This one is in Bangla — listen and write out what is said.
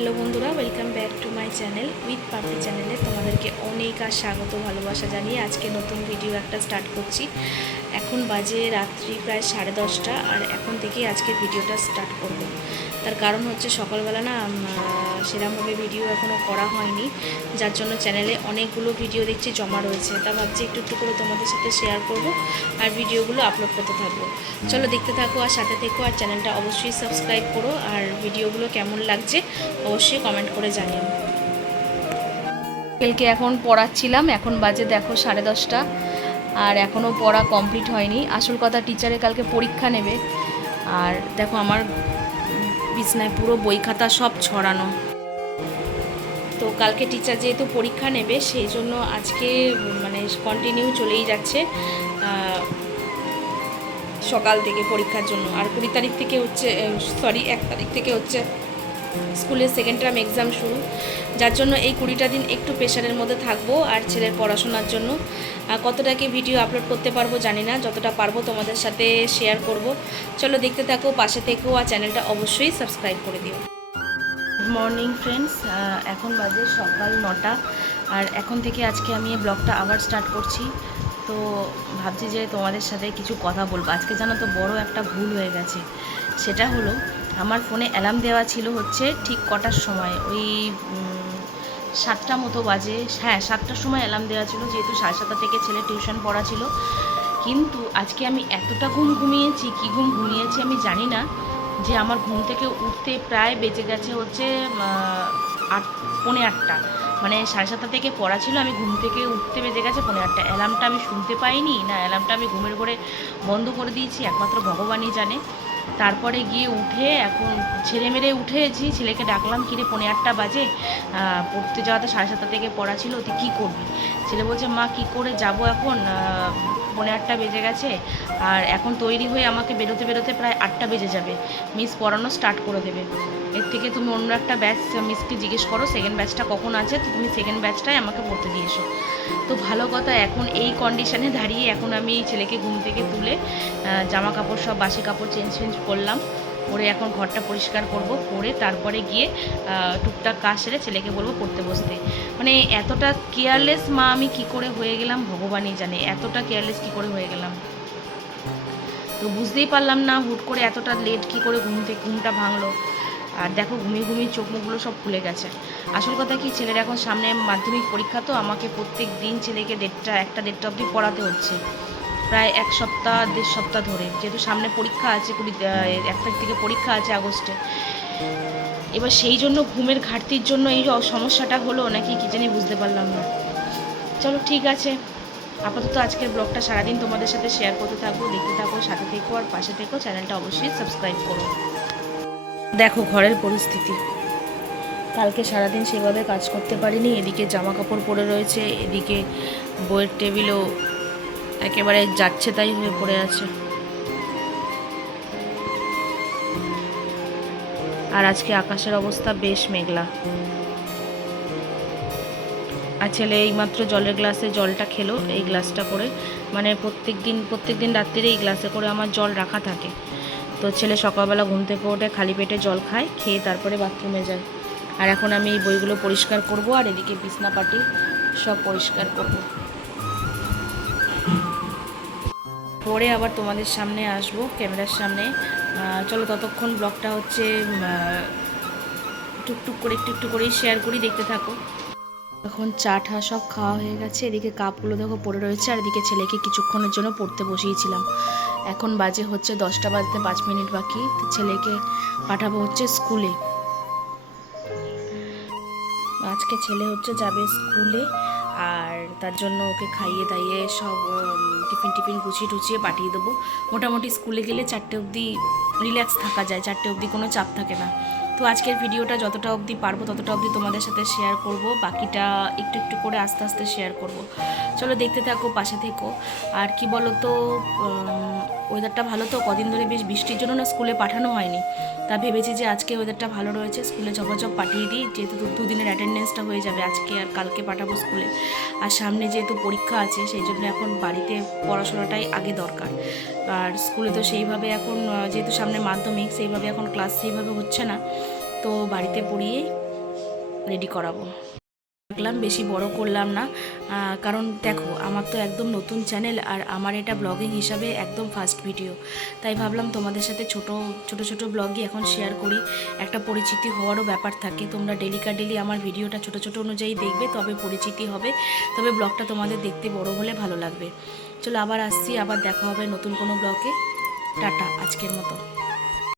হ্যালো বন্ধুরা, welcome back to my channel with Papri চ্যানেলে তোমাদেরকে অনেক আর স্বাগত ভালোবাসা জানিয়ে আজকে নতুন ভিডিও একটা স্টার্ট করছি। এখন বাজে রাত্রি প্রায় 10:30 আর এখন থেকেই আজকে ভিডিওটা স্টার্ট করব। তার কারণ হচ্ছে সকালবেলা না সেরকমভাবে ভিডিও এখনও করা হয়নি, যার জন্য চ্যানেলে অনেকগুলো ভিডিও দেখছি জমা রয়েছে। তা ভাবছি একটু একটু করে তোমাদের সাথে শেয়ার করব আর ভিডিওগুলো আপলোড করতে থাকবো। চলো দেখতে থাকো আর সাথে থেকো, আর চ্যানেলটা অবশ্যই সাবস্ক্রাইব করো, আর ভিডিওগুলো কেমন লাগছে অবশ্যই কমেন্ট করে জানিও। কালকে এখন পড়াচ্ছিলাম, এখন বাজে দেখো 10:30 আর এখনও পড়া কমপ্লিট হয়নি। আসল কথা, টিচারে কালকে পরীক্ষা নেবে। আর দেখো আমার বিছনায় পুরো বই খাতা সব ছড়ানো। তো কালকে টিচার যেহেতু পরীক্ষা নেবে সেই জন্য আজকে কন্টিনিউ চলেই যাচ্ছে সকাল থেকে পরীক্ষার জন্য। আর 1 তারিখ থেকে হচ্ছে 1 তারিখ থেকে হচ্ছে স্কুলের সেকেন্ড টার্ম এক্সাম শুরু, যার জন্য এই 20টা দিন একটু প্রেশারের মধ্যে থাকবো আর ছেলের পড়াশোনার জন্য। কতটা কি ভিডিও আপলোড করতে পারবো জানি না, যতটা পারবো তোমাদের সাথে শেয়ার করব। চলো দেখতে থাকো, পাশে থেকেও, আর চ্যানেলটা অবশ্যই সাবস্ক্রাইব করে দিও। গুড মর্নিং ফ্রেন্ডস, এখন বাজে সকাল 9টা আর এখন থেকে আজকে আমি এই ব্লগটা আবার স্টার্ট করছি। তো ভাবছি যে তোমাদের সাথে কিছু কথা বলবো। আজকে জানো তো বড় একটা ভুল হয়ে গেছে। সেটা হলো, আমার ফোনে অ্যালার্ম দেওয়া ছিল হচ্ছে ঠিক কটার সময়, ওই 7টা মতো বাজে। হ্যাঁ, 7টার সময় অ্যালার্ম দেওয়া ছিল, যেহেতু 7:30 থেকে ছেলে টিউশন পড়া ছিল। কিন্তু আজকে আমি এতটা ঘুমিয়েছি, কী ঘুমিয়েছি আমি জানি না, যে আমার ঘুম থেকে উঠতে প্রায় বেজে গেছে হচ্ছে 8:45। মানে 7:30 থেকে পড়া ছিল, আমি ঘুম থেকে উঠতে বেজে গেছে 8:45। অ্যালার্মটা আমি শুনতে পাইনি, না অ্যালার্মটা আমি ঘুমের ঘরে বন্ধ করে দিয়েছি, একমাত্র ভগবানই জানে। তারপরে গিয়ে উঠে এখন ছেলে মেরে উঠেছি, ছেলেকে ডাকলাম, কিরে 8:45 বাজে, পড়তে যাওয়াতে 7:30 থেকে পড়া ছিল, তুই কী করবি? ছেলে বলছে, মা কী করে যাব এখন, 8:45 বেজে গেছে, আর এখন তৈরি হয়ে আমাকে বেরোতে বেরোতে প্রায় 8টা বেজে যাবে, মিস পড়ানো স্টার্ট করে দেবে। এর থেকে তুমি অন্য একটা ব্যাচ মিসকে জিজ্ঞেস করো সেকেন্ড ব্যাচটা কখন আছে, তো তুমি সেকেন্ড ব্যাচটাই আমাকে পড়তে দিয়ে এসো। তো ভালো কথা, এখন এই কন্ডিশনে দাঁড়িয়ে এখন আমি ছেলেকে ঘুম থেকে তুলে জামা কাপড় সব বাসি কাপড় চেঞ্জ করলাম, করে এখন ঘরটা পরিষ্কার করব, করে তারপরে গিয়ে টুকটাক কাজ সেরে ছেলেকে বলবো পড়তে বসতে। মানে এতটা কেয়ারলেস মা আমি কি করে হয়ে গেলাম ভগবানই জানে, এতটা কেয়ারলেস কি করে হয়ে গেলাম। তো বুঝতেই পারলাম না হুট করে এতটা লেট কি করে ঘুমটা ভাঙলো। আর দেখো ঘুমিয়ে ঘুমিয়ে চোখ মুখগুলো সব খুলে গেছে। আসল কথা কি, ছেলের এখন সামনে মাধ্যমিক পরীক্ষা, তো আমাকে প্রত্যেক দিন ছেলেকে 1টা অবধি পড়াতে হচ্ছে, প্রায় 1 সপ্তাহ 1.5 সপ্তাহ ধরে, যেহেতু সামনে পরীক্ষা আছে 1 তারিখ থেকে পরীক্ষা আছে আগস্টে। এবার সেই জন্য ঘুমের ঘাটতির জন্য এই সমস্যাটা হলো নাকি কি জানি, বুঝতে পারলাম না। চলো ঠিক আছে, আপাতত আজকের ব্লগটা সারাদিন তোমাদের সাথে শেয়ার করতে থাকবো, দেখতে থাকো, সাথে থেকো, আর পাশে থেকো, চ্যানেলটা অবশ্যই সাবস্ক্রাইব করো। দেখো ঘরের পরিস্থিতি, কালকে সারাদিন সেভাবে কাজ করতে পারিনি, এদিকে জামা কাপড় পরে রয়েছে, এদিকে বইয়ের টেবিলও একেবারে যাচ্ছে তাই হয়ে পড়ে আছে। আর আজকে আকাশের অবস্থা বেশ মেঘলা। আর ছেলে এইমাত্র জলের গ্লাসে জলটা খেলো, এই গ্লাসটা করে, মানে প্রত্যেক দিন রাত্রিরে এই গ্লাসে করে আমার জল রাখা থাকে। তো ছেলে সকালবেলা ঘুম থেকে ওঠে খালি পেটে জল খায়, খেয়ে তারপরে বাথরুমে যায়। আর এখন আমি এই বইগুলো পরিষ্কার করব, আর এদিকে বিছনাপাটি সব পরিষ্কার করব, পরে আবার তোমাদের সামনে আসবো ক্যামেরার সামনে। চলো ততক্ষণ ব্লগটা হচ্ছে টুকটুক করে একটু করেই শেয়ার করি, দেখতে থাকো। এখন চা ঠা সব খাওয়া হয়ে গেছে, এদিকে কাপগুলো দেখো পড়ে রয়েছে, আর এদিকে ছেলেকে কিছুক্ষণের জন্য পড়তে বসিয়েছিলাম। এখন বাজে হচ্ছে 10টা বাজতে 5 মিনিট বাকি, তো ছেলেকে পাঠাবো হচ্ছে স্কুলে। আজকে ছেলে হচ্ছে যাবে স্কুলে, আর তার জন্য ওকে খাইয়ে দাইয়ে সব টিফিন গুছিয়ে পাঠিয়ে দেবো। মোটামুটি স্কুলে গেলে 4টে অবধি রিল্যাক্স থাকা যায়, 4টে অবধি কোনো চাপ থাকে না। তো আজকের ভিডিওটা যতটা অবধি পারবো ততটা অবধি তোমাদের সাথে শেয়ার করব, বাকিটা একটু করে আস্তে আস্তে শেয়ার করব। চলো দেখতে থাকো, পাশে থেকো। আর কি বলো তো, ওয়েদারটা ভালো, তো কদিন ধরে বেশ বৃষ্টির জন্য না স্কুলে পাঠানো হয়নি। তা ভেবেছি যে আজকে ওয়েদারটা ভালো রয়েছে, স্কুলে ঝপাঝপ পাঠিয়ে দিই, যেহেতু 2 দিনের অ্যাটেন্ডেন্সটা হয়ে যাবে, আজকে আর কালকে পাঠাবো স্কুলে। আর সামনে যেহেতু পরীক্ষা আছে সেই জন্য এখন বাড়িতে পড়াশোনাটাই আগে দরকার। আর স্কুলে তো সেইভাবে এখন যেহেতু সামনে মাধ্যমিক, সেইভাবে এখন ক্লাস সেইভাবে হচ্ছে না, তো বাড়িতে পড়িয়ে রেডি করাবো। রাখলাম, বেশি বড় করলাম না, কারণ দেখো আমার তো একদম নতুন চ্যানেল আর আমার এটা ব্লগিং হিসাবে একদম ফার্স্ট ভিডিও, তাই ভাবলাম তোমাদের সাথে ছোট ছোট ব্লগই এখন শেয়ার করি। একটা পরিচিতি হওয়ারও ব্যাপার থাকে, তোমরা ডেলি আমার ভিডিওটা ছোট ছোট অনুযায়ী দেখবে, তবে পরিচিতি হবে, তবে ব্লগটা তোমাদের দেখতে বড় হলে ভালো লাগবে। চলো আবার আসছি, আবার দেখা হবে নতুন কোনো ব্লগে। টাটা আজকের মতো।